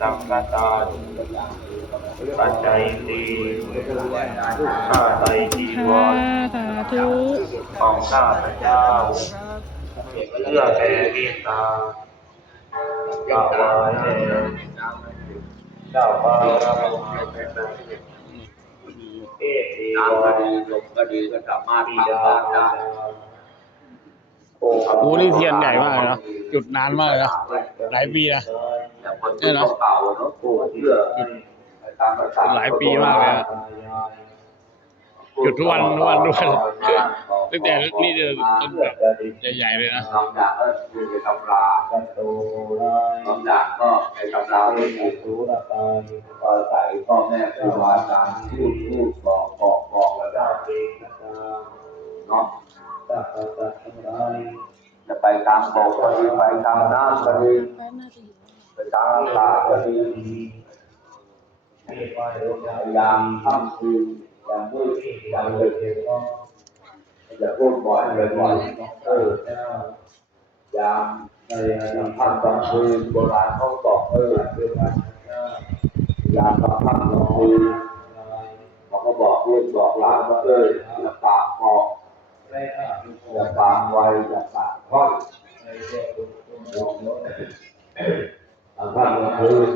สังฆทานปัจจัยสี่ข้าไตรจีวรสาธุ ของข้าพเจ้าเพื่อแผ่เมตตาถวายแด่เจ้าฟ้าเราเอติน้ำก็ดีลมก็ดีก็สามารถทำได้โอ้นี่เทียนใหญ่มากเลยนะจุดนานมากเลยนะหลายปีนะใช่เนาะหลายปีมากเลยนะจุดทุกวันด้วยตั้งแต่นี่จะต้นแบบใหญ่ๆเลยนะลำดับก็อยู่ในตำราลำดับก็ในตำราเรื่องรู้ละกันใส่พ่อแม่ครูบาอาจารย์พูดบอกแล้วได้เองนะครับเนาะจะไปตามบอกก็ดีไปตามน้ำก็ดีไปตามป่าก็ดีพยายามทำคืออย่างพูดอย่างเลยอย่าพูดบ่อยยามในท่านกลางคืนโบราณเขาบอกยามกลางค่ำกลางคืนเขาก็บอกเรื่องบอกร้านว่าอย่าปากออกอย่าปากไวอย่าปากค่อยกลางค่ำกลางคืน